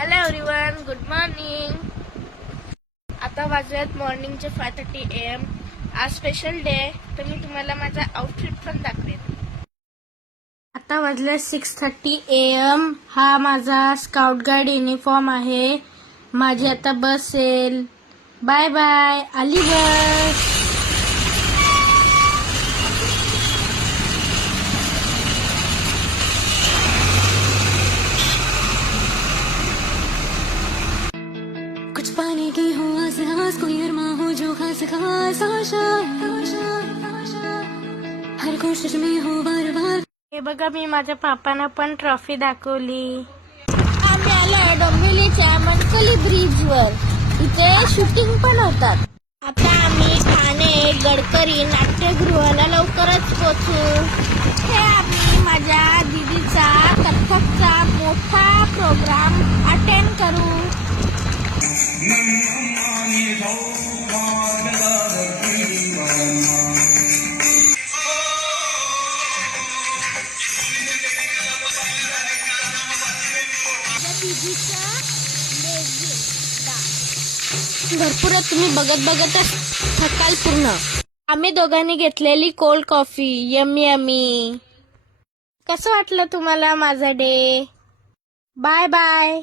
Hello everyone, good morning. आता वाजल्यात मॉर्निंगचे 5:30 AM. आज स्पेशल डे, तर मी तुम्हाला माझा आउटफिट पण दाखवेन. आता वाजले 6:30 AM. हा माझा स्काउट गाईड युनिफॉर्म आहे. माझी आता बस येईल. बाय बाय, आली बस. कुछ पाने की हो आस कोई अरमा हो जो खास खास आशा हर कोशिश में हो बार बार. हे बघा, मी माझ्या पापांना पण ट्रॉफी दाखवली. आम्ही आलोय डोंबिवलीच्या मनकोली ब्रिजवर. इथे शूटिंग पण होतात. आता आम्ही ठाणे गडकरी नाट्यगृहाला लवकरच पोहोचू. हे आम्ही माझ्या दीदीचा कथ्थकचा मोठा प्रोग्राम अटेंड करू. भरपूर तुम्ही बघतच थकाल पूर्ण. आम्ही दोघांनी घेतलेली कोल्ड कॉफी यम्मी यम्मी. कसं वाटलं तुम्हाला माझा डे? Bye bye.